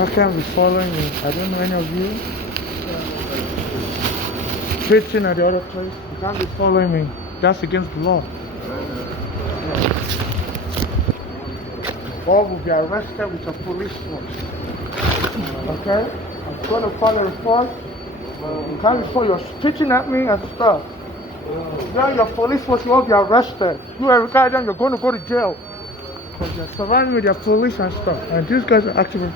How can be following me? I don't know any of you. Preaching at the other place. You can't be following me. That's against the law. All will be arrested with a police force. Okay? I'm going to file a report. You can't be you're preaching at me and stuff. Now your police force, you will be arrested. You are regarding, you're going to go to jail. Because they're surrounding with your police and stuff. And these guys are actually.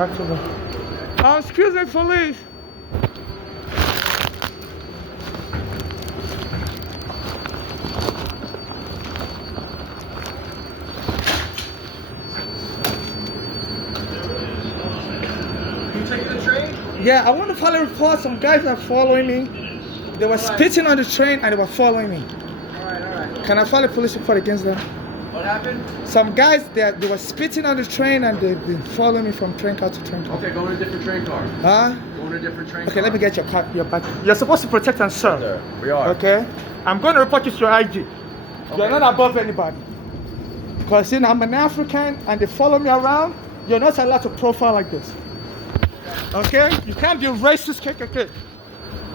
Excuse me, police. You taking the train? Yeah, I want to file a report. Some guys are following me. They were spitting on the train and they were following me. Alright. Can I file a police report against them? What happened? Some guys, they were spitting on the train and they've been following me from train car to train car. Okay, go in a different train car. Huh? Go in a different train car. Okay, let me get your car, your back. You're supposed to protect and serve. There, we are. Okay? I'm going to report you to your IG. You're not above anybody. Because, you know, I'm an African and they follow me around. You're not allowed to profile like this. Okay? You can't be a racist KKK.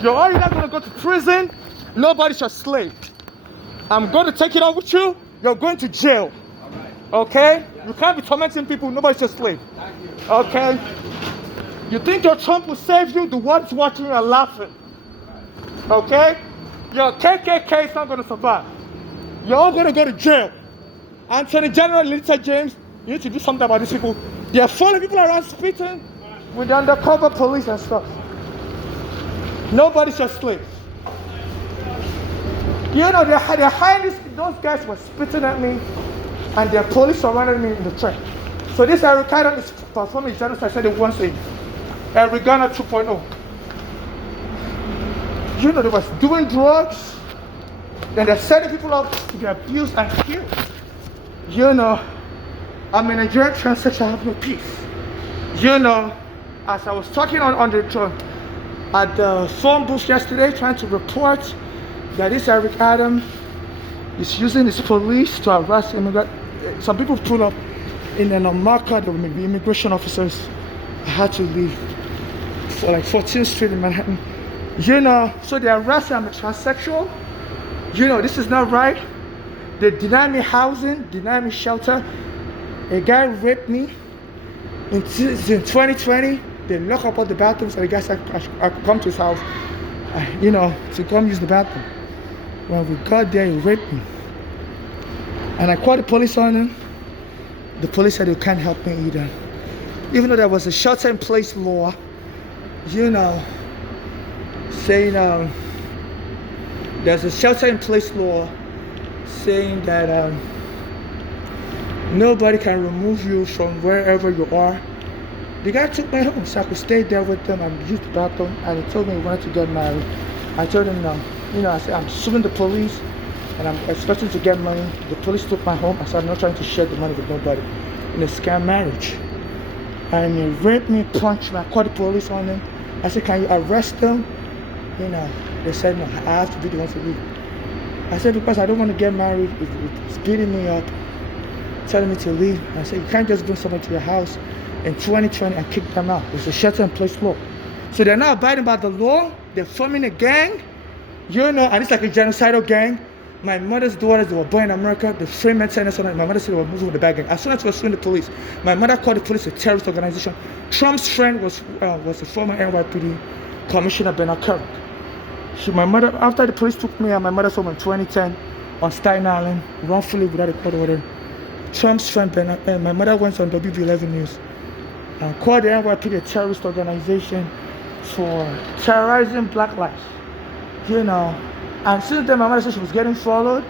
You're only not going to go to prison. Nobody's your slave. I'm going to take it out with you. You're going to jail. Okay? You can't be tormenting people. Nobody's your slave. Okay? You think your Trump will save you? The ones watching you are laughing. Okay? Your KKK is not going to survive. You're all going to go to jail. Attorney General Letitia James, you need to do something about these people. They're following people around spitting with the undercover police and stuff. Nobody's your slave. You know, they're hiding. Those guys were spitting at me, and their police surrounded me in the train. So this Eric Adam is performing genocide. I said it once in Eric Ghana 2.0. You know, they was doing drugs, then they're setting people up to be abused and killed. You know, I'm a Nigerian transsexual, I have no peace. You know, as I was talking at the phone booth yesterday, trying to report that this Eric Adam is using his police to arrest immigrants. Some people pulled up in an marker, there were immigration officers. I had to leave for like 14th Street in Manhattan. You know, so they arrested, I'm a transsexual. You know, this is not right. They deny me housing, deny me shelter. A guy raped me in 2020. They lock up all the bathrooms, and the guy said I could come to his house, you know, to come use the bathroom. When we got there, he raped me. And I called the police on him. The police said they can't help me either. Even though there was a shelter-in-place law, you know, saying there's a shelter-in-place law saying that nobody can remove you from wherever you are. The guy took me home so I could stay there with them and use the bathroom, and he told me he wanted to get married. I told him no. You know, I said I'm suing the police and I'm expecting to get money. The police took my home. I said I'm not trying to share the money with nobody in a scam marriage. And he raped me, punched me. I called the police on him. I said, can you arrest them? You know, they said no, I have to be the one to leave. I said, because I don't want to get married. It's beating me up, telling me to leave. I said, you can't just bring someone to your house in 2020 and kick them out. It's a shelter-in-place law. So they're not abiding by the law. They're forming a gang, you know, and it's like a genocidal gang. My mother's daughters, they were born in America. The Freeman tenants on it. My mother said they were moving with the bad gang. As soon as we were suing the police, my mother called the police a terrorist organization. Trump's friend was the former NYPD Commissioner Bernard Kerik. My mother, after the police took me and my mother's home in 2010 on Staten Island, wrongfully without a court order, Trump's friend Bernard, my mother went on WB11 News and called the NYPD a terrorist organization for terrorizing black lives. You know, and since then my mother said she was getting followed.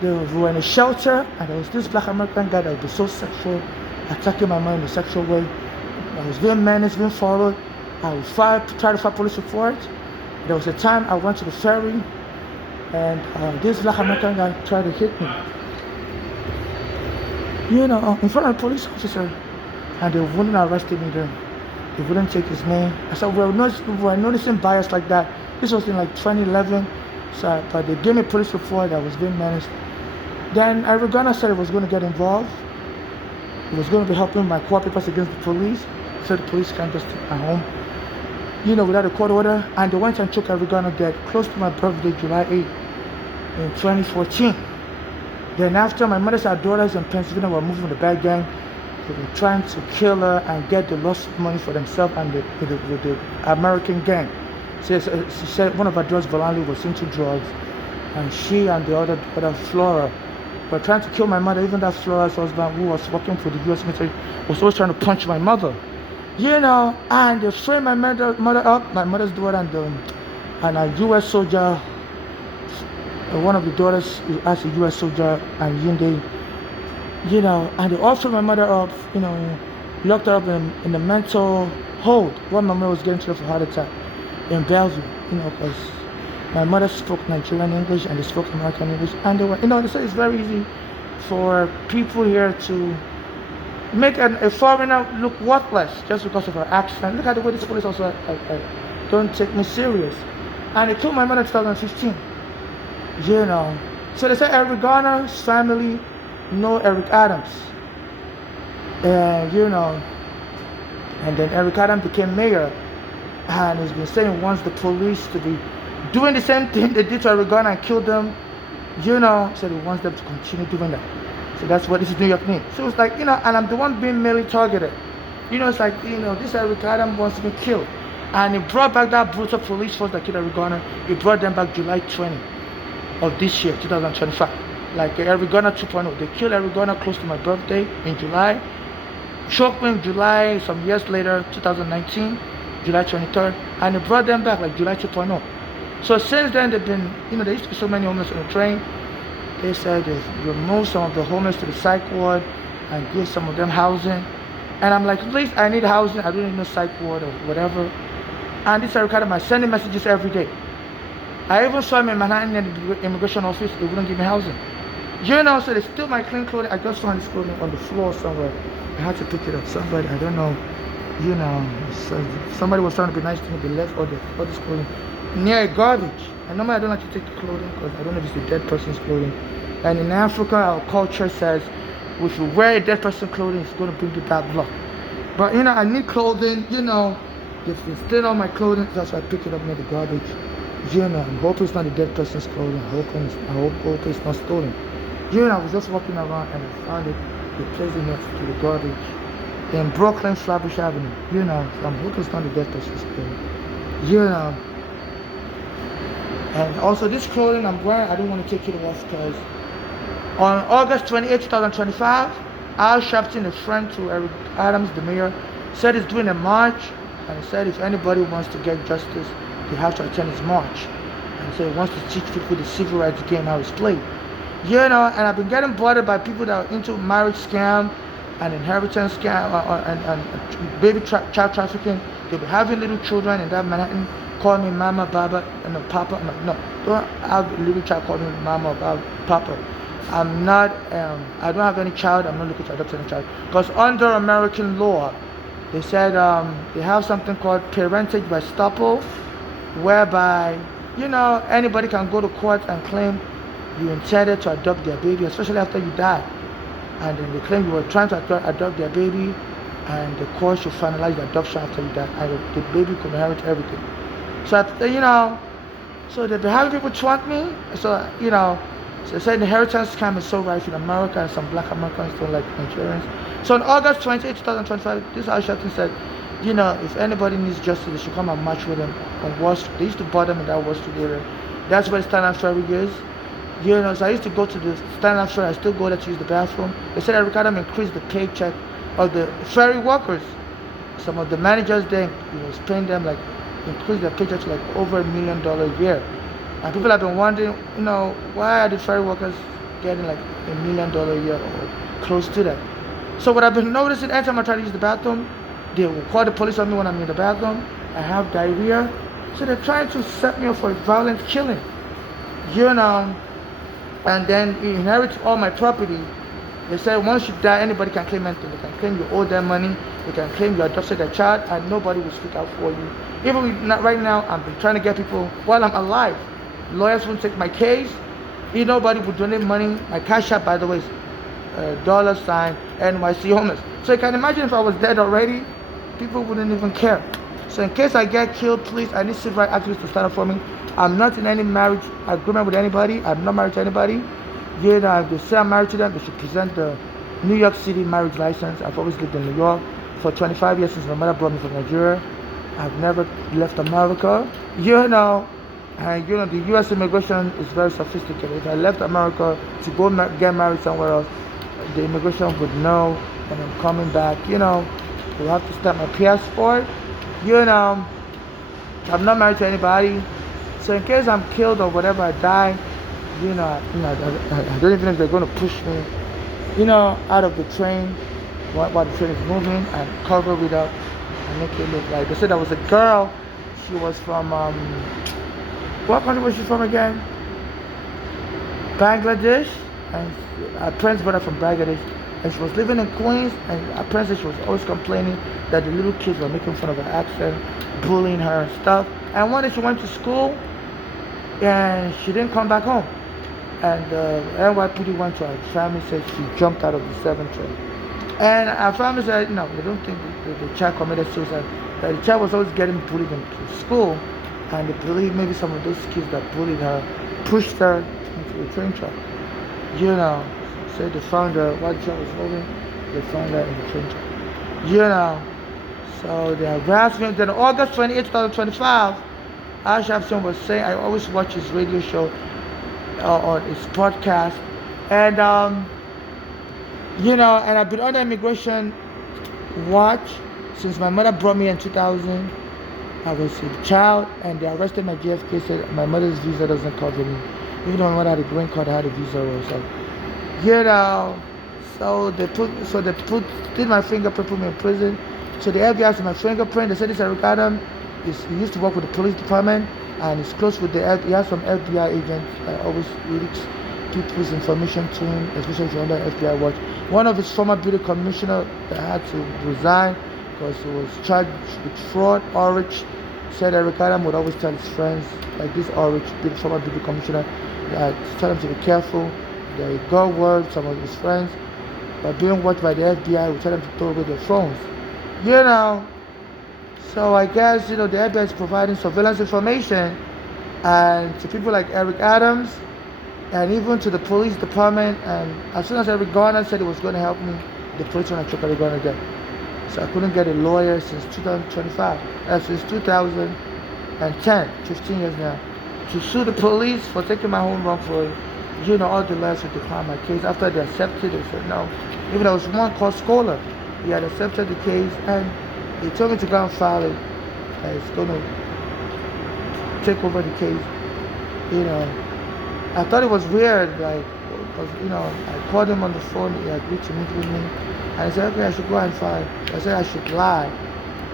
They were in a shelter and there was this black American guy that would be so sexual, attacking my mom in a sexual way. I was being menaced, being followed. I would try to file police report. There was a time I went to the ferry and this black American guy tried to hit me. You know, in front of a police officer, and they wouldn't arrest me then. They wouldn't take his name. I said, we're noticing bias like that. This was in like 2011, so, but they gave me a police report that I was being menaced. Then Eric Ghana said he was going to get involved. It was going to be helping my court papers against the police, so the police can't just take my home, without a court order. And they went and took Eric Garner dead close to my birthday, July 8th, in 2014. Then after, my mother's daughters in Pennsylvania were moving with the bad gang. They were trying to kill her and get the lost money for themselves and with the American gang. She said one of her daughters, Valerie, was into drugs, and she and the other daughter, Flora, were trying to kill my mother. Even that Flora's husband, who was working for the U.S. military, was always trying to punch my mother. And they framed my mother up, my mother's daughter, and a U.S. soldier. One of the daughters as a U.S. soldier, and they, and they all framed my mother up, locked her up in the mental hold while my mother was getting treated for heart attack in Bellevue, because my mother spoke Nigerian English and they spoke American English, and they were, they said it's very easy for people here to make a foreigner look worthless just because of her accent. Look at the way this police also don't take me serious. And they killed my mother in 2015. So they said Eric Garner's family know Eric Adams. And then Eric Adams became mayor. And he's been saying he wants the police to be doing the same thing they did to Eric Garner and killed them. Said he wants them to continue doing that. So that's what this is New York means. So it's like, and I'm the one being mainly targeted. It's like, this Eric Adams wants to be killed. And he brought back that brutal police force that killed Eric Garner. He brought them back July 20 of this year, 2025. Like Eric Garner 2.0. They killed Eric Garner close to my birthday in July. Choked me in July, some years later, 2019, July 23rd. And they brought them back like July 2.0. So since then, they've been, there used to be so many homeless on the train. They said they've removed some of the homeless to the psych ward and give some of them housing. And I'm like, please, I need housing. I don't need no psych ward or whatever. And this Eric Adams, I send him messages every day. I even saw him in Manhattan at the immigration office. They wouldn't give me housing. So they steal my clean clothing. I just found this clothing on the floor somewhere. I had to pick it up. Somebody, I don't know, somebody was trying to be nice to me. They left all this clothing near garbage. And normally I don't like to take the clothing because I don't know if it's the dead person's clothing. And in Africa, our culture says if you wear a dead person's clothing, it's going to bring you bad luck. But I need clothing. If it's still on my clothing, that's why I pick it up near the garbage. I'm hoping it's not the dead person's clothing. I hope it's not stolen. I was just walking around and I found it. They placed it next to the garbage in Brooklyn, Flatbush Avenue. So I'm hoping it's not the dead person's clothing. And also this clothing I'm wearing, I don't want to take it off because on August 28, 2025, Al Sharpton, a friend to Eric Adams, the mayor, said he's doing a march, and he said if anybody wants to get justice, they have to attend his march. And so he wants to teach people the civil rights game, how it's played. And I've been getting bothered by people that are into marriage scam and inheritance scam and baby child trafficking. They'll be having little children in that Manhattan, call me mama, baba, and papa. No, don't have a little child call me mama or papa. I'm not, I don't have any child. I'm not looking to adopt any child. Because under American law, they said they have something called parentage by estoppel, whereby, anybody can go to court and claim you intended to adopt their baby, especially after you die. And then they claim you were trying to adopt their baby, and the court should finalize the adoption after you die, and the baby could inherit everything. So, so they've been having people taunt me. So, so they said the inheritance scam is so rife in America, and some black Americans don't like Nigerians. So on August 28, 2025, this Al Sharpton said, if anybody needs justice, they should come and march with them on Wall Street. They used to bother me in that Wall Street area. That's where the Stand-Up Ferry is. So I used to go to the Stand-Up Ferry. I still go there to use the bathroom. They said Eric Adams increased the paycheck of the ferry workers. Some of the managers there, paying them increased their paycheck to over $1 million a year. And people have been wondering, why are the ferry workers getting $1 million a year or close to that? So what I've been noticing, anytime I try to use the bathroom, they will call the police on me when I'm in the bathroom. I have diarrhea. So they're trying to set me up for a violent killing. And then you inherit all my property. They said once you die, anybody can claim anything. They can claim you owe them money. They can claim you adopted their child, and nobody will speak out for you. Even right now, I've been trying to get people while I'm alive. Lawyers won't take my case. Nobody will donate money. My cash app, by the way, is $ NYC homeless. So you can imagine if I was dead already, people wouldn't even care. So in case I get killed, please, I need civil rights activists to stand up for me. I'm not in any marriage agreement with anybody. I'm not married to anybody. You know, if they say I'm married to them, they should present the New York City marriage license. I've always lived in New York for 25 years since my mother brought me from Nigeria. I've never left America. You know, and you know the U.S. immigration is very sophisticated. If I left America to go get married somewhere else, the immigration would know, and I'm coming back. You know, we'll have to stamp my passport. You know, I'm not married to anybody. So in case I'm killed or whatever, I die, I don't even know if they're going to push me, out of the train while the train is moving and cover it up and make it look like. They said there was a girl. She was from what country was she from again? Bangladesh, and her parents brought her from Bangladesh, and she was living in Queens, and apparently she was always complaining that the little kids were making fun of her accent, bullying her and stuff. And one day she went to school, and she didn't come back home. And NYPD went to her family, said she jumped out of the 7th train. And our family said, no, they don't think the child committed suicide. That the child was always getting bullied in school, and they believe maybe some of those kids that bullied her pushed her into the train track. So they found her while the child was moving, they found her in the train track. So they harassed me. Then August 28, 2025, Ash Abson was saying, I always watch his radio show or his podcast, and and I've been under immigration watch since my mother brought me in 2000. I was a child, and they arrested my JFK. Said my mother's visa doesn't cover me. Even though my mother had a green card, I had a visa also. So they did my fingerprint, put me in prison. So the FBI asked my fingerprint. They said this Eric Adam. He used to work with the police department, and he's close with the he has some FBI agents that always leaks people's information to him, especially if you're under FBI watch. One of his former beauty commissioner that had to resign because he was charged with fraud, Orich, said Eric Adam would always tell his friends, like this Orich, former beauty commissioner, tell them to be careful. They go word, some of his friends, by being watched by the FBI, would tell them to throw away their phones. So I guess, the FBI is providing surveillance information and to people like Eric Adams and even to the police department. And as soon as Eric Garner said he was going to help me, the police went and took Eric Garner again. So I couldn't get a lawyer since 2025, since 2010, 15 years now, to sue the police for taking my home wrongfully. All the lawyers would decline my case. After they accepted, they said no. Even there was one called Scholar. He had accepted the case, and he told me to go and file it. It's going to take over the case. I thought it was weird, because, I called him on the phone. He agreed to meet with me. And I said, okay, I should go and file. I said I should lie.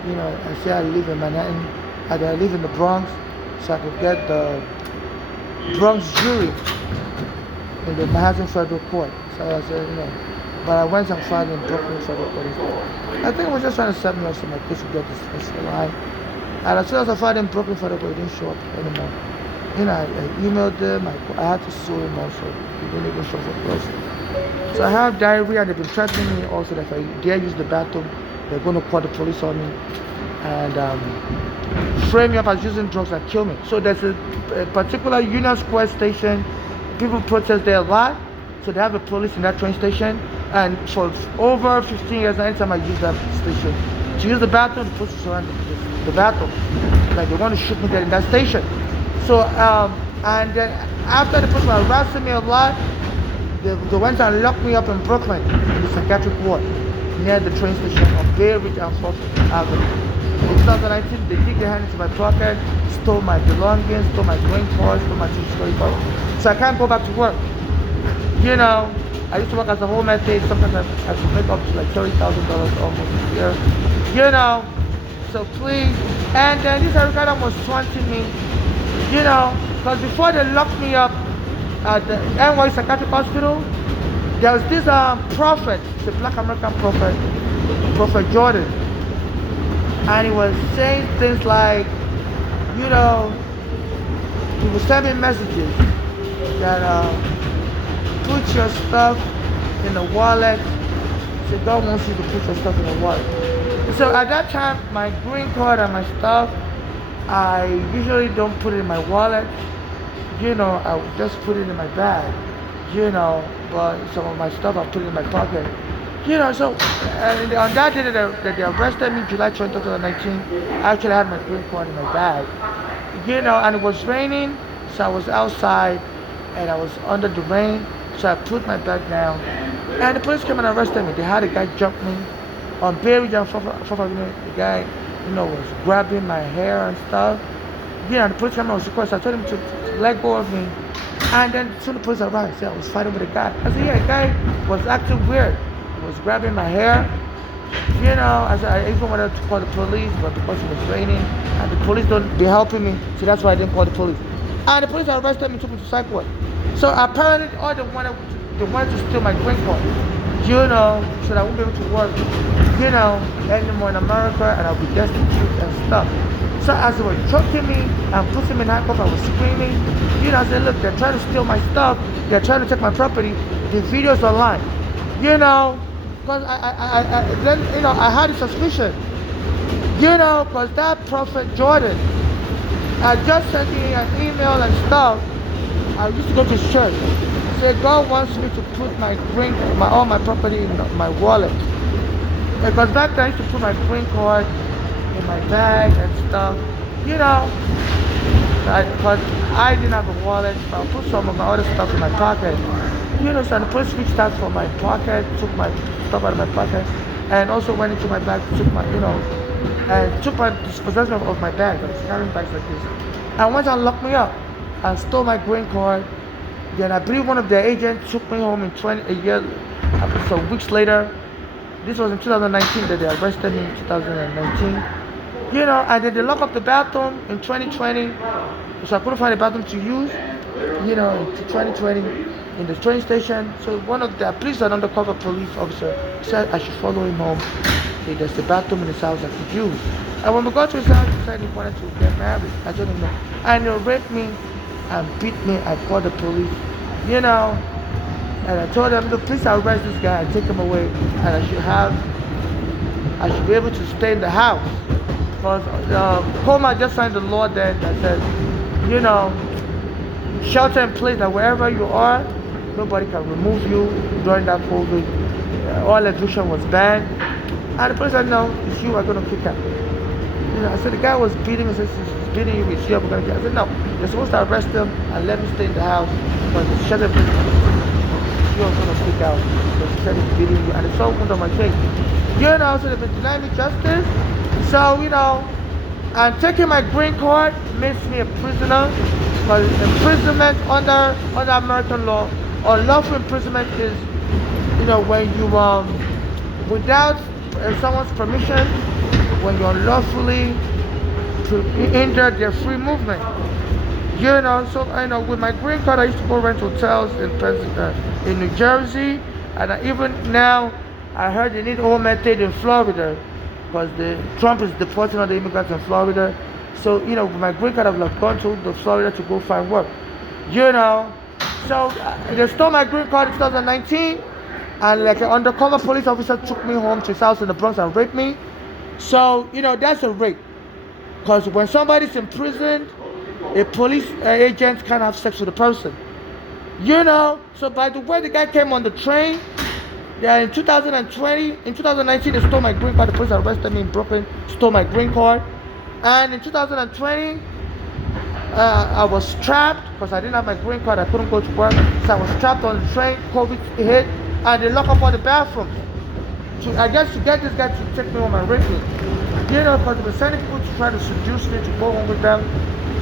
I said I live in Manhattan. I live in the Bronx, so I could get the Bronx jury in the Manhattan Federal Court. So I said, but I went and filed in Brooklyn Federal Court instead. I think he was just trying to set me up so my case would get this line. And as soon as I filed in Brooklyn Federal Court, he didn't show up anymore. I emailed them. I had to sue him also. He didn't even show up for us. So I have diarrhea, and they've been threatening me also that if I dare use the bathroom, they're going to call the police on me and frame me up as using drugs and kill me. So there's a particular Union Square station. People protest there a lot. So they have the police in that train station. And for over 15 years, anytime I use that station to use the bathroom, the police surround the bathroom. Like they want to shoot me there in that station. So, and then after the police were harassing me a lot, they went and locked me up in Brooklyn in the psychiatric ward near the train station on Bay Ridge and 4th Avenue. In 2019, they dig their hand into my pocket, stole my belongings, stole my green card, stole my social security card. So I can't go back to work. I used to work as a home aide. Sometimes I could make up to like $30,000 almost a year. So please. And then this Eric Adam was taunting me, because before they locked me up at the NY Psychiatric Hospital, there was this prophet, the Black American prophet, Prophet Jordan. And he was saying things like, he was sending messages that put your stuff in the wallet. So God wants you to put your stuff in the wallet. So at that time, my green card and my stuff, I usually don't put it in my wallet. I would just put it in my bag. But some of my stuff I put it in my pocket. So and on that day that they arrested me, July 20, 2019, I actually had my green card in my bag. And it was raining, so I was outside and I was under the rain, so I put my bag down. And the police came and arrested me. They had a guy jump me on Berry and the guy, was grabbing my hair and stuff. The police came and was requested. I told him to let go of me. And then soon the police arrived. I was fighting with a guy. I said, yeah, the guy was acting weird. He was grabbing my hair. I said, I even wanted to call the police, but because it was raining and the police don't be helping me, so that's why I didn't call the police. And the police arrested me and took me to psych ward. So apparently all they wanted to steal my green card, so that I won't be able to work, anymore in America, and I'll be destitute and stuff. So as they were choking me and putting me in handcuffs, I was screaming. I said, look, they're trying to steal my stuff. They're trying to take my property. The video's online. Because I had a suspicion. Because that prophet Jordan, I just sent me an email and stuff. I used to go to church. Said God wants me to put all my property in my wallet. Because back then I used to put my green card in my bag and stuff. Because I didn't have a wallet, so I put some of my other stuff in my pocket. So the police reached out from my pocket, took my stuff out of my pocket, and also went into my bag, took my dispossession of my bag. I was carrying bags like this. And once I locked me up and stole my green card, then I believe one of their agents took me home some weeks later. This was in 2019 that they arrested me in 2019. And then they locked up the bathroom in 2020. So I couldn't find a bathroom to use, in 2020 in the train station. So one of the police, an undercover police officer, said I should follow him home. There's a bathroom in his house I could use. And when we got to his house, he said he wanted to get married. I told him no. And they raped me and beat me. I called the police, and I told them, look, please arrest this guy and take him away. And I should be able to stay in the house. Because Coma just signed the law then that says, shelter in place, that wherever you are, nobody can remove you during that COVID. All eviction was banned. And the police said, no, it's you, we're going to kick out. I said, the guy was beating me, he said, he's beating you, it's you, we're going to kick out. I said, no, you're supposed to arrest him and let me stay in the house. But the shelter in place, you're going to kick out. Because he said he's beating you, and it's so under my face. So they've been denying me justice. So, and taking my green card makes me a prisoner. Because imprisonment under American law, or unlawful imprisonment is, when you, without someone's permission, when you unlawfully hinder their free movement. So with my green card, I used to go rent hotels in New Jersey, and even now, I heard they need home method in Florida, because Trump is deporting all the immigrants in Florida. So, with my green card, I've gone to Florida to go find work. So they stole my green card in 2019, and like an undercover police officer took me home to his house in the Bronx and raped me. So, that's a rape. Because when somebody's in prison, a police agent can't have sex with a person. So by the way the guy came on the train, in 2019, they stole my green card. The police arrested me in Brooklyn, stole my green card. And in 2020, I was trapped because I didn't have my green card. I couldn't go to work. So I was trapped on the train. COVID hit, and they locked up all the bathrooms. So I guess to get this guy to take me home and rape me. Because they were sending people to try to seduce me to go home with them.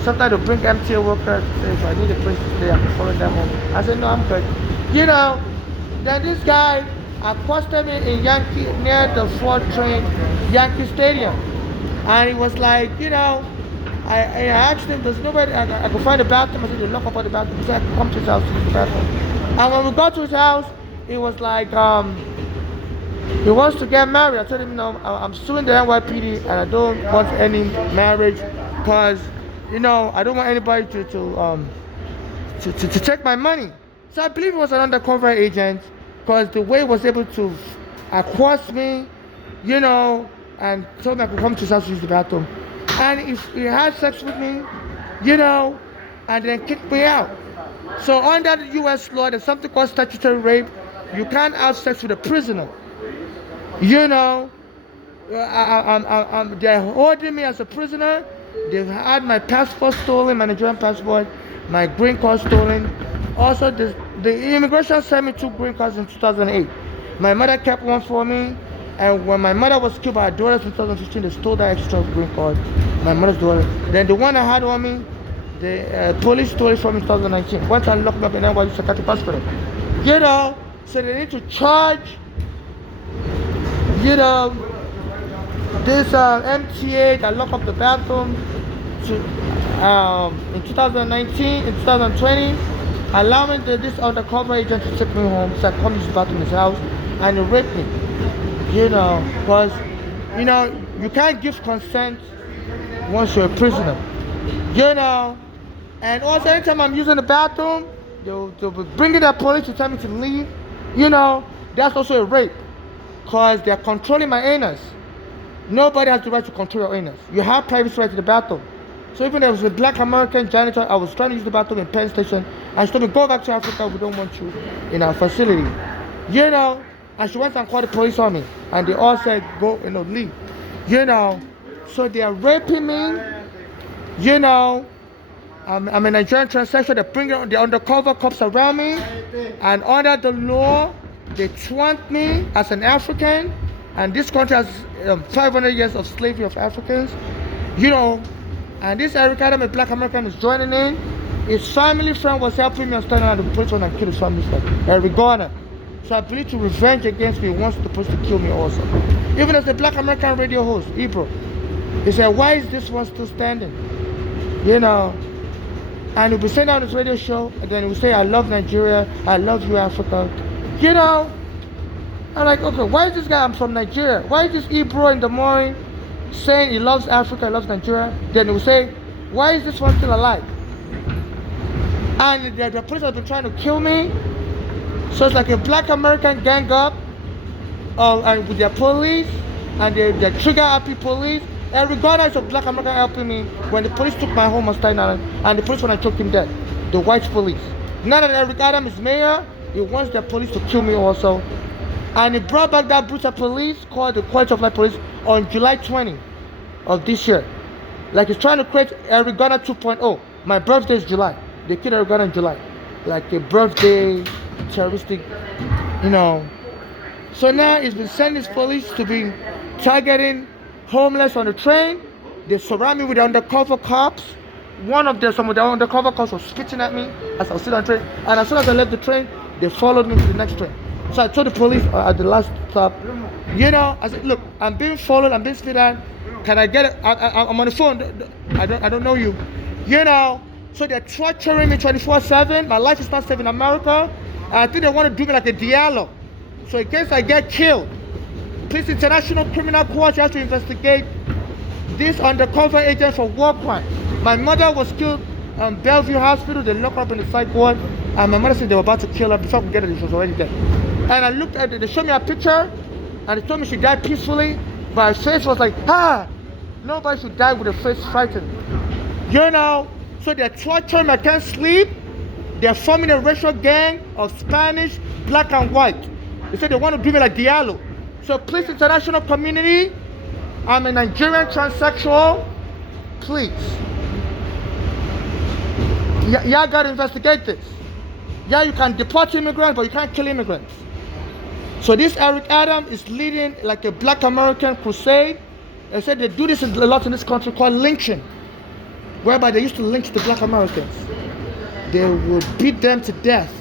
Sometimes they bring MTA workers to say, if I need a place to stay, I can follow them home. I said, no, I'm good. Then this guy accosted me in Yankee, near the 4th train, Yankee Stadium. And he was like, I asked him, there's nobody, I could find a bathroom. I said, they lock up all the bathroom. He said, I could come to his house to use the bathroom. And when we got to his house, he was like, he wants to get married. I told him, no, I'm suing the NYPD and I don't want any marriage because, I don't want anybody to take my money. So I believe he was an undercover agent. because the way he was able to accost me, you know, and told me I could come to his house to use the bathroom. And if he had sex with me, you know, and then kicked me out. So under the U.S. law, there's something called statutory rape. You can't have sex with a prisoner. You know, they're holding me as a prisoner. They've had my passport stolen, my Nigerian passport, my green card stolen. Also, the immigration sent me 2 green cards in 2008. My mother kept one for me, and when my mother was killed by her daughters in 2015, they stole that extra green card, my mother's daughter. Then the one I had on me, the police stole it from me in 2019. Once I locked me up in NYU psychiatric hospital. You know, so they need to charge, you know, this MTA that locked up the bathroom to, in 2019, in 2020, allowing this undercover agent to take me home, so I come to the bathroom in his house, and he raped me. You know, because, you know, you can't give consent once you're a prisoner. You know, and also anytime I'm using the bathroom, they'll be bringing the police to tell me to leave. You know, that's also a rape, because they're controlling my anus. Nobody has the right to control your anus. You have privacy right to the bathroom. So even if there was a black American janitor, I was trying to use the bathroom in Penn Station, and she told me, go back to Africa, we don't want you in our facility. You know, and she went and called the police on me, and they all said, go, you know, leave. You know, so they are raping me. You know, I'm a Nigerian transsexual. They're bringing the undercover cops around me, and under the law, they taunt me as an African, and this country has 500 years of slavery of Africans. You know, and this Eric Adam, a black American, is joining in. His family friend was helping me and standing on the police and kill his family friend, Eric Garner. So I believe to revenge against me, he wants the police to kill me also. Even as a black American radio host, Ebro, he said, why is this one still standing? You know, and he'll be saying on his radio show, and then he'll say, I love Nigeria, I love you, Africa. You know, I'm like, okay, why is this guy, I'm from Nigeria, why is this Ebro in the morning saying he loves Africa, he loves Nigeria? Then he'll say, why is this one still alive? And the police have been trying to kill me. So it's like a black American gang up and with their police, and they trigger happy police. And regardless of black American helping me, when the police took my home on Staten Island, and the police when I took him dead, the white police. Now that Eric Adam is mayor, he wants the police to kill me also. And he brought back that brutal police called the Quality of Life Police on July 20 of this year. Like he's trying to create Eric Garner 2.0. My birthday is July. They killed Eric Garner in July. Like a birthday terroristic, you know. So now he's been sending his police to be targeting homeless on the train. They surround me with undercover cops. Some of the undercover cops were spitting at me as I was sitting on the train. And as soon as I left the train, they followed me to the next train. So I told the police at the last stop, you know, I said, look, I'm being followed, I'm being spit at. Can I get it? I'm on the phone. I don't know you. You know, so they're torturing me 24/7. My life is not safe in America. I think they want to do me like a Diallo. So in case I get killed, please, International Criminal Court, you have to investigate this undercover agent for war crime. My mother was killed in Bellevue Hospital. They locked her up in the psych ward, and my mother said they were about to kill her. Before I could get her, she was already dead. And I looked at it, they showed me a picture, and they told me she died peacefully, but her face was like, nobody should die with a face frightened. You know, so they're torturing me, I can't sleep. They're forming a racial gang of Spanish, black and white. They said they want to do me like Diallo. So please, international community, I'm a Nigerian transsexual. Please. Y'all gotta investigate this. Yeah, you can deport immigrants, but you can't kill immigrants. So this Eric Adam is leading like a black American crusade. They said they do this a lot in this country called lynching, whereby they used to lynch the black Americans. They would beat them to death.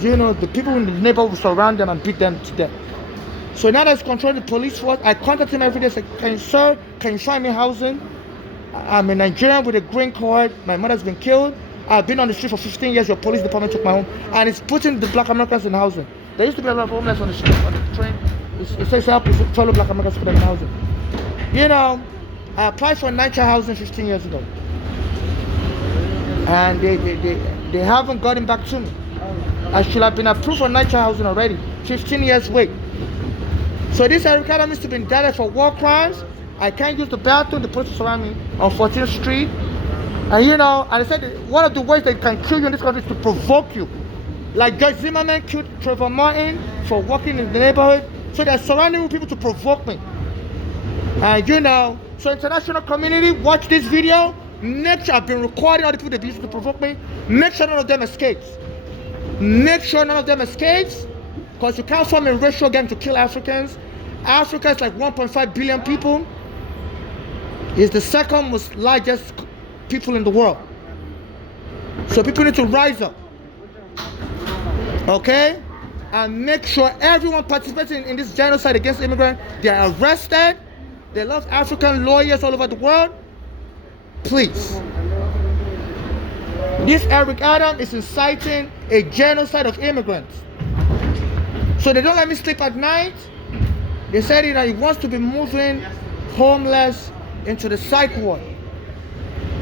You know, the people in the neighborhood would surround them and beat them to death. So now that's controlling the police force. I contact him every day, say, can you find me housing? I'm a Nigerian with a green card. My mother's been killed. I've been on the street for 15 years. Your police department took my home. And it's putting the black Americans in housing. There used to be a lot of homeless on the street, on the train. It says help fellow black Americans put them in housing. You know, I applied for NYCHA housing 15 years ago. And they haven't gotten back to me. I should have been approved for night housing already. 15 years wait. So this Eric Adams to be indicted for war crimes. I can't use the bathroom. The police surround me on 14th Street. And and they said that one of the ways they can kill you in this country is to provoke you. Like Judge Zimmerman killed Trayvon Martin for walking in the neighborhood. So they're surrounding me with people to provoke me. And so international community, watch this video. Make sure I've been recording all the people that used to provoke me. Make sure none of them escapes. Make sure none of them escapes. Because you can't form a racial gang to kill Africans. Africa is like 1.5 billion people. It's the second most largest people in the world. So people need to rise up. Okay? And make sure everyone participating in this genocide against immigrants, they are arrested. They love African lawyers all over the world. Please. This Eric Adams is inciting a genocide of immigrants. So they don't let me sleep at night. They said he wants to be moving homeless into the psych ward.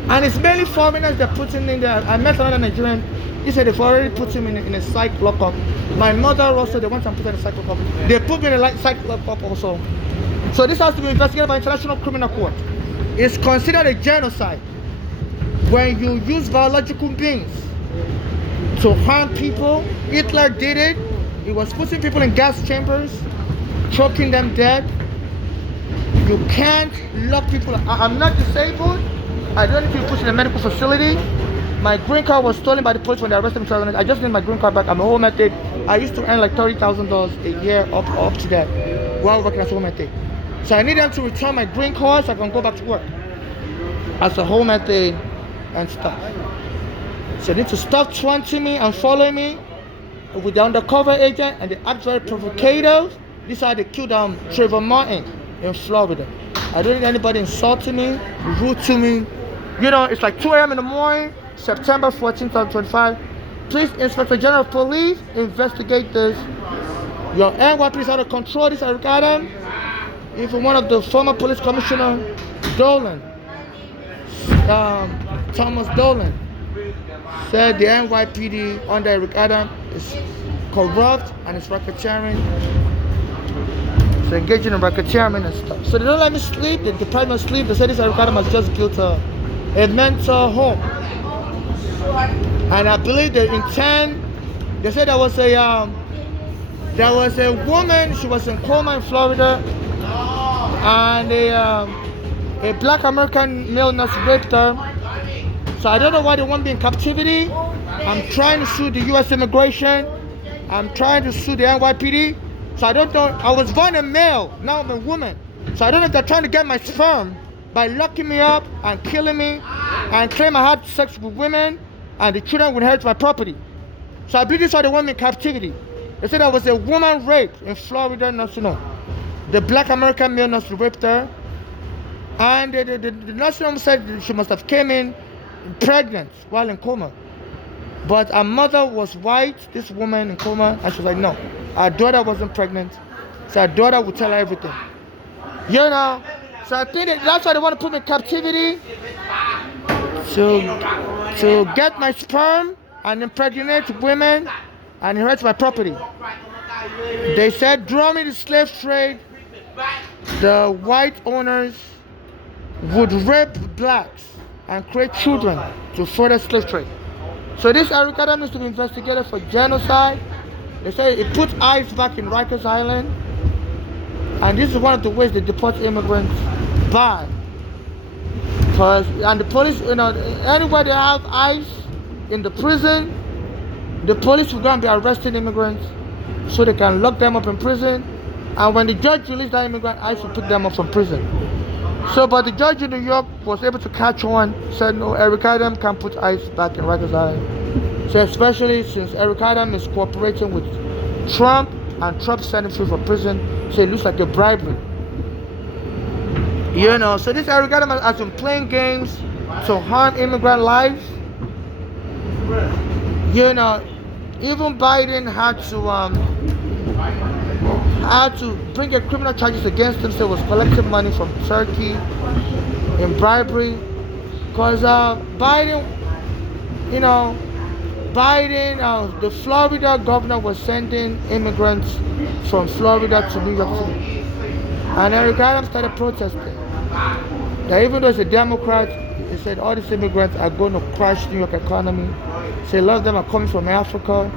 And it's mainly foreigners they're putting in there. I met another Nigerian. He said they've already put him in a psych lockup. My mother also, they want to put him in a psych lockup. They put me in a psych lockup also. So this has to be investigated by International Criminal Court. It's considered a genocide when you use biological beings to harm people. Hitler did it. He was putting people in gas chambers, choking them dead. You can't lock people. I'm not disabled. I don't need to be pushed in a medical facility. My green card was stolen by the police when they arrested me. I just need my green card back. I'm a home health aide. I used to earn like $30,000 a year up to that while working as a home health aide. So I need them to return my green card so I can go back to work as a home health aide and stuff. So they need to stop taunting me and following me with the undercover agent and the act very provocative. This is how they killed Trayvon Martin in Florida. I don't need anybody insulting me, rude to me. It's like 2 a.m. in the morning, September 14th, 2025. Please, Inspector General of Police, investigate this. Your NYPD is out of control. This is Eric Adams. Even one of the former police commissioner, Dolan, Thomas Dolan, said the NYPD under Eric Adams is corrupt and it's racketeering. It's engaging in racketeering and stuff. So they don't let me sleep. They deprive me of sleep. They said this Eric Adams has just built a mental home. And I believe they intend. They said there was a woman. She was in coma in Florida, and a black American male nurse raped her. So I don't know why they want me in captivity. I'm trying to sue the U.S. Immigration. I'm trying to sue the NYPD. So I don't know. I was born a male. Now I'm a woman. So I don't know if they're trying to get my sperm by locking me up and killing me and claim I had sex with women and the children would inherit my property. So I believe this is why they want me in captivity. They said there was a woman raped in Florida, National. The black American male nurse raped her. And the nursing home said she must have came in pregnant while in coma. But her mother was white, this woman in coma, and she was like, no, our daughter wasn't pregnant. So our daughter would tell her everything. So I think that's why they want to put me in captivity. To get my sperm and impregnate women and inherit my property. They said during the slave trade, the white owners would rape blacks and create children to further slave trade. So this Eric Adams needs to be investigated for genocide. They say it puts ICE back in Rikers Island. And this is one of the ways they deport immigrants by. And the police, anywhere they have ICE in the prison, the police will go and be arresting immigrants so they can lock them up in prison. And when the judge released that immigrant, ICE will pick them up from prison. So, but the judge in New York was able to catch one, said no, Eric Adams can't put ICE back in Rikers Island. So especially since Eric Adams is cooperating with Trump and Trump sent him free from prison, so it looks like a bribery. So this Eric Adams has been playing games to harm immigrant lives. Even Biden had to bring a criminal charges against him, so he was collecting money from Turkey in bribery. Because Biden, Biden, the Florida governor was sending immigrants from Florida to New York City. And Eric Adams started protesting. That even though it's a Democrat, he said all these immigrants are going to crash New York economy. He said a lot of them are coming from Africa.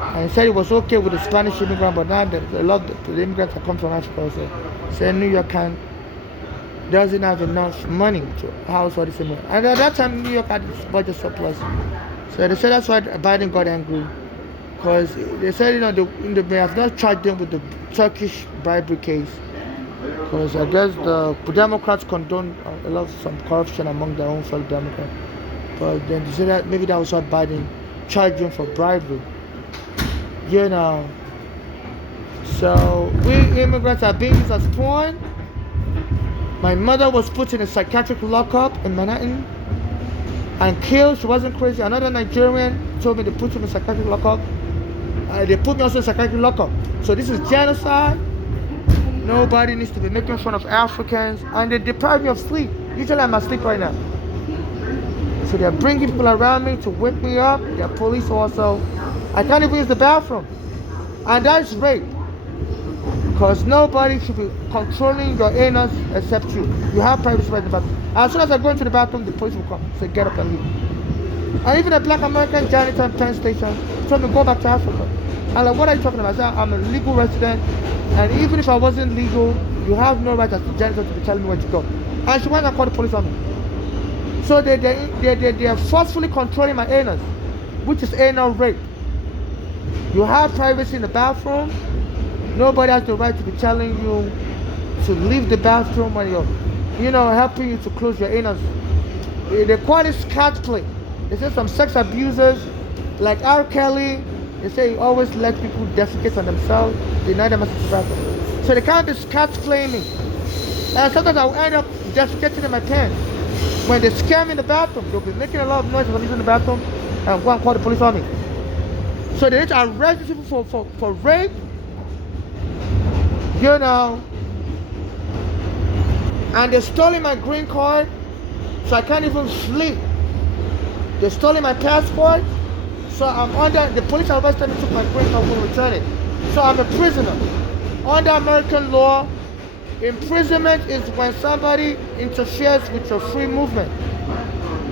And he said it was okay with the Spanish immigrant, but now a lot of the immigrants are coming from Africa. So he said New York doesn't have enough money to house all these immigrants. And at that time, New York had its budget surplus. So they said that's why Biden got angry. Because they said, they have not charged them with the Turkish bribery case. Because I guess the Democrats condone some corruption among their own fellow Democrats. But then they said that maybe that was what Biden charged them for bribery. So we immigrants are being used as pawn. My mother was put in a psychiatric lockup in Manhattan and killed. She wasn't crazy. Another Nigerian told me they put him in psychiatric lockup. They put me also in psychiatric lockup. So this is genocide. Nobody needs to be making fun of Africans, and they deprive me of sleep. Usually I'm asleep right now. So they're bringing people around me to wake me up. They're police also. I can't even use the bathroom. And that's rape. Because nobody should be controlling your anus except you. You have privacy right in the bathroom. As soon as I go into the bathroom, the police will come. Say, get up and leave. And even a black American janitor at Penn Station told me, go back to Africa. I'm like, what are you talking about? I said, I'm a legal resident. And even if I wasn't legal, you have no right as the janitor to be telling me where to go. And she went and called the police on me. So they are forcefully controlling my anus, which is anal rape. You have privacy in the bathroom. Nobody has the right to be telling you to leave the bathroom when you're, helping you to close your anus. They call it scat play. They say some sex abusers, like R. Kelly, they say he always let people defecate on themselves, deny them access to the bathroom. So they can't be scat playing me. And sometimes I will end up defecating in my pants. When they scare me in the bathroom, they'll be making a lot of noise when I'm using the bathroom and go and call the police on me. So they need to arrest these people for rape. And they're stealing my green card, so I can't even sleep. They're stealing my passport, so I'm under, the police arrested me, took my green card, will return it. So I'm a prisoner. Under American law, imprisonment is when somebody interferes with your free movement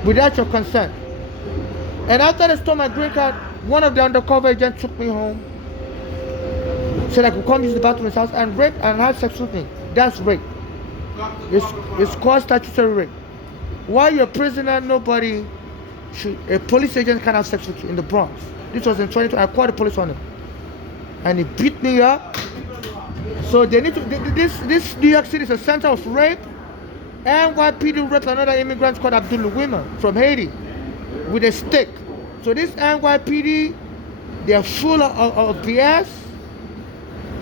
without your consent. And after they stole my green card, one of the undercover agents took me home, said I could come use the bathroom in his house and rape and have sex with me. That's rape. It's called statutory rape. While you're a prisoner, a police agent can have sex with you in the Bronx. This was in 2020. I called the police on him, and he beat me up. So they need to. This New York City is a center of rape. NYPD raped another immigrant called Abdul Wimmer from Haiti with a stick. So this NYPD, they're full of BS,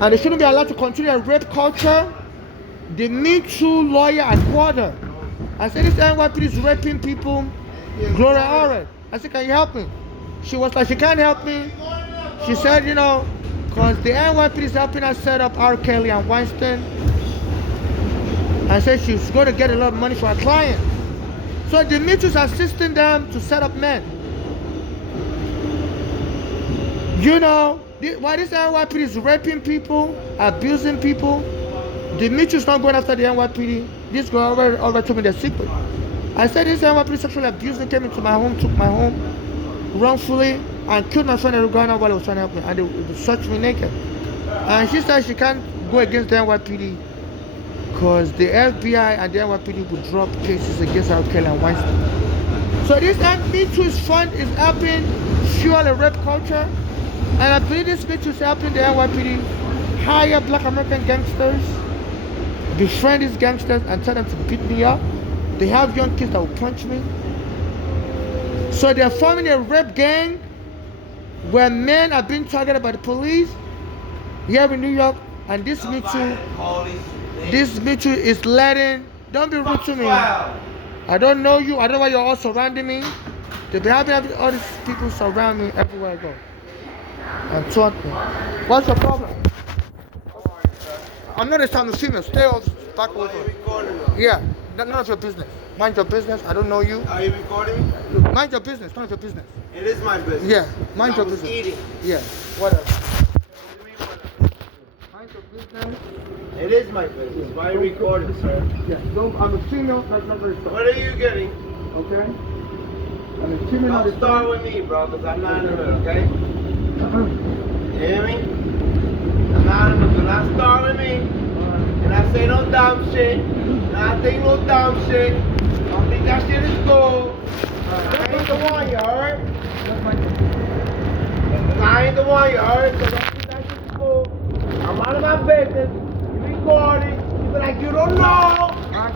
and they shouldn't be allowed to continue a rape culture. The Me Too lawyer at quarter. I said this NYPD is raping people. Gloria Oren. I said, can you help me? She was like, she can't help me. She said, because the NYPD is helping us set up R. Kelly and Weinstein. I said she's going to get a lot of money for her client. So the Me Too is assisting them to set up men. Why this NYPD is raping people, abusing people, the Me Too is not going after the NYPD. This girl already told me their secret. I said this NYPD sexually abused me, came into my home, took my home wrongfully, and killed my friend in Uganda while he was trying to help me, and they searched me naked. And she said she can't go against the NYPD because the FBI and the NYPD would drop cases against R. Kelly and Weinstein. So this Me Too's fund is helping fuel a rape culture, and I believe this Me Too is helping the NYPD hire black American gangsters, befriend these gangsters, and tell them to beat me up. They have young kids that will punch me. So they're forming a rape gang where men are being targeted by the police here in New York, and this Me Too is letting, don't be rude to me. I don't know you, I don't know why you're all surrounding me. They be having all these people surround me everywhere I go and taunt me. What's your problem? I'm not a female. Stay back over. Yeah, none of your business. Mind your business. I don't know you. Are you recording? Mind your business. Mind your business. It is my business. Yeah. Mind I your was business. eating. Yeah. Whatever. What do you mean, whatever? Mind your business. It is my business. Why are you recording, sir? Yeah. Don't. I'm a female. That's not very What are you getting? Okay. I'm a female. Don't start with me, bro, because I'm not in the middle, okay? You hear me? I'm not in the middle. Do not start with me. And I say no dumb shit. And I think no dumb shit. I don't think that shit is cool. I ain't the one, you heard? I ain't the one, you heard? So don't think that shit is cool. I'm out of my business. You recording. You be like, you don't know.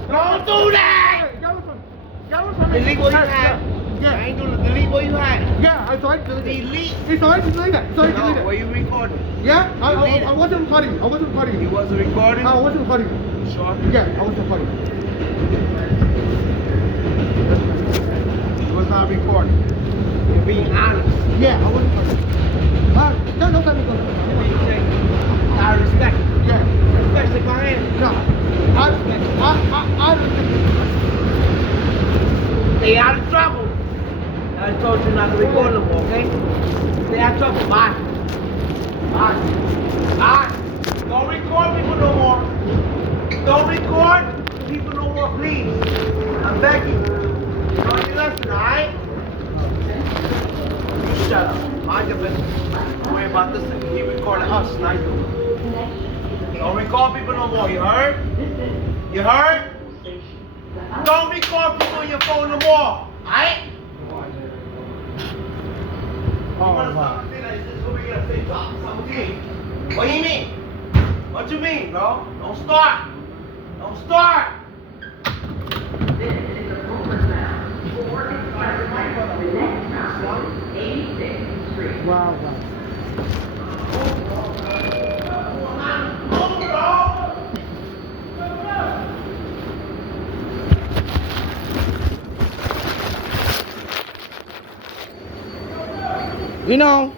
Don't do that. Delete what you had. Yeah. I ain't gonna delete what you had. Yeah, I tried to delete it. Delete. It's alright to delete it. It's alright to No, delete were it. you recording? Yeah, I Delete it. wasn't recording you. I wasn't recording You you. wasn't recording? I wasn't recording you. Sure. Yeah, I wasn't recording you. You was not recording. You're being honest. Yeah, I wasn't recording you. No, let me go. I respect it. Yeah. Respect it, my hand. No. I Stay out of trouble. I told you not to record no more, okay? Stay out of trouble. Bye. Bye. Bye. Don't record people no more. Don't record people no more, please. I'm begging. You know your lesson, alright? You shut up. Mind your business. Don't worry about this. He recorded us, not you. Don't record people no more, you heard? You heard? Don't record people on your phone no more, alright? Oh, wow. What do you mean? What you mean, bro? Don't start. Don't start. Wow, wow. You know,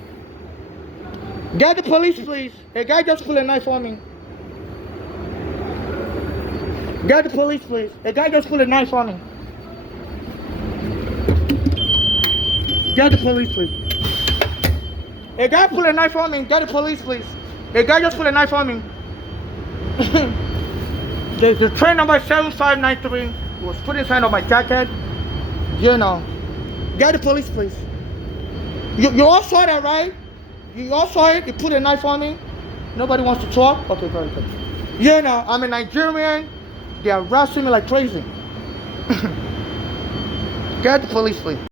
get the police, please. A guy just pulled a knife on me. Get the police, please. A guy just pulled a knife on me. Get the police, please. A guy pulled a knife on me. Get the police, please. A guy just pulled a knife on me. the train number 7593 was put inside of my jacket. You know. Get the police, please. You all saw that, right? You all saw it? You put a knife on me? Nobody wants to talk? Okay, very good. You know, I'm a Nigerian. They're harassing me like crazy. Get the police, please.